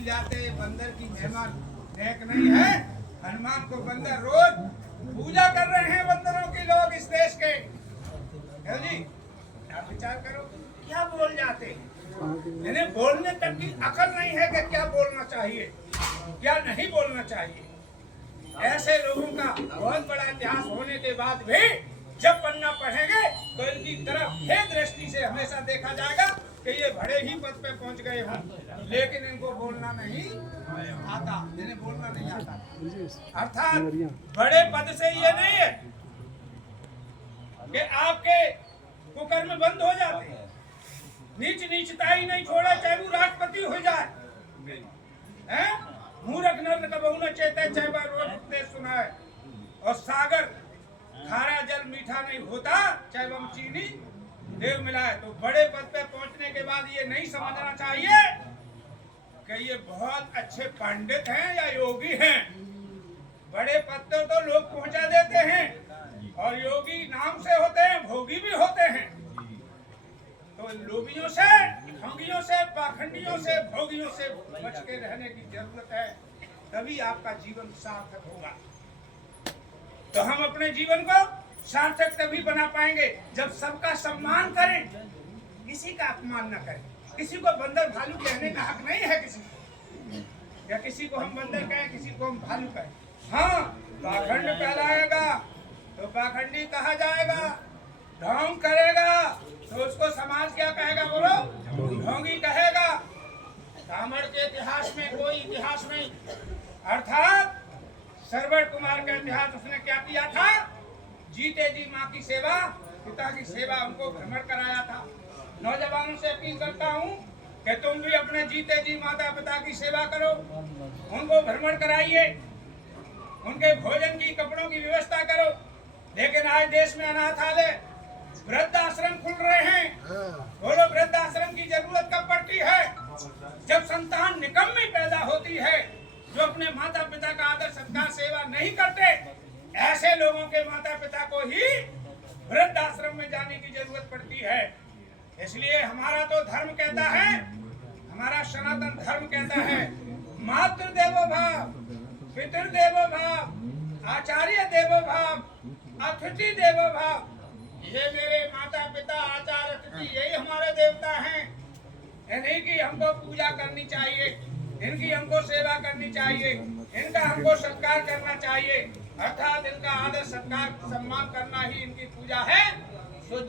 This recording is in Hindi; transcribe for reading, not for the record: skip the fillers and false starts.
भूल जाते बंदर की महिमा नेक नहीं है। हनुमान को बंदर रोज पूजा कर रहे हैं, बंदरों के लोग इस देश के। जी आप विचार करो क्या बोल जाते हैं। इन्हें बोलने तक की अकल नहीं है कि क्या बोलना चाहिए क्या नहीं बोलना चाहिए। ऐसे लोगों का बहुत बड़ा इतिहास होने के बाद भी जब पन्ना पढ़ेंगे तो इनकी तरफ हे दृष्टि से हमेशा देखा जाएगा कि ये बड़े ही पद पे पहुंच गए हों, लेकिन इनको बोलना नहीं आता, इन्हें बोलना नहीं आता। अर्थात बड़े पद से ये नहीं है कि आपके कुकर्म बंद हो जाते हैं, नीच नीचता ही नहीं छोड़ा चाहे वो राष्ट्रपति हो जाए। हैं मूर्ख नर कबहू न चेते चाहे वह रोज उपदेश सुनाए, और सागर खारा जल मीठा नहीं होता चाहे वह चीनी देव मिलाए। तो बड़े पद पे पहुंचने के बाद ये नहीं समझना चाहिए कि ये बहुत अच्छे पंडित हैं या योगी हैं। बड़े पद पे तो लोग पहुंचा देते हैं, और योगी नाम से होते हैं, भोगी भी होते हैं। तो लोभियों से, ढोंगियों से, पाखंडियों से, भोगियों से बच के रहने की जरूरत है, तभी आपका जीवन सार्थक होगा। तो हम अपने जीवन को सार्थक तभी बना पाएंगे जब सबका सम्मान करें, किसी का अपमान न करें। किसी को बंदर भालू कहने का हक नहीं है किसी को, या किसी को हम बंदर कहें, किसी को हम भालू कहें। हाँ पाखंड कहलाएगा तो पाखंडी कहा जाएगा, ढोंग करेगा तो उसको समाज क्या कहेगा, बोलो ढोंगी कहेगा। कामड़ के इतिहास में कोई इतिहास नहीं। अर्थात सरवर कुमार का इतिहास उसने क्या किया था, जीते जी माँ की सेवा, पिता की सेवा, उनको भ्रमण कराया था। नौजवानों से अपील करता हूँ कि तुम भी अपने जीते जी माता पिता की सेवा करो, उनको भ्रमण कराइए, उनके भोजन की, कपड़ों की व्यवस्था करो। लेकिन आज देश में अनाथालय, वृद्धाश्रम खुल रहे हैं। बोलो वृद्धाश्रम की जरूरत कब पड़ती है, जब संतान निकम्मी पैदा होती है, जो अपने माता पिता का आदर सत्कार सेवा नहीं करते। ऐसे लोगों के माता पिता को ही वृद्धाश्रम में जाने की जरूरत पड़ती है। इसलिए हमारा तो धर्म कहता है, हमारा सनातन धर्म कहता है, मातृ देवो भव, पितृदेवो भव, आचार्य देवो भव, अतिथि देवो भव। ये मेरे माता पिता, आचार्य, अतिथि, यही हमारे देवता हैं। इन्हीं की हमको पूजा करनी चाहिए, इनकी हमको सेवा करनी चाहिए, इनका हमको सत्कार करना चाहिए। अर्थात इनका आदर सत्कार सम्मान करना ही इनकी पूजा है। तो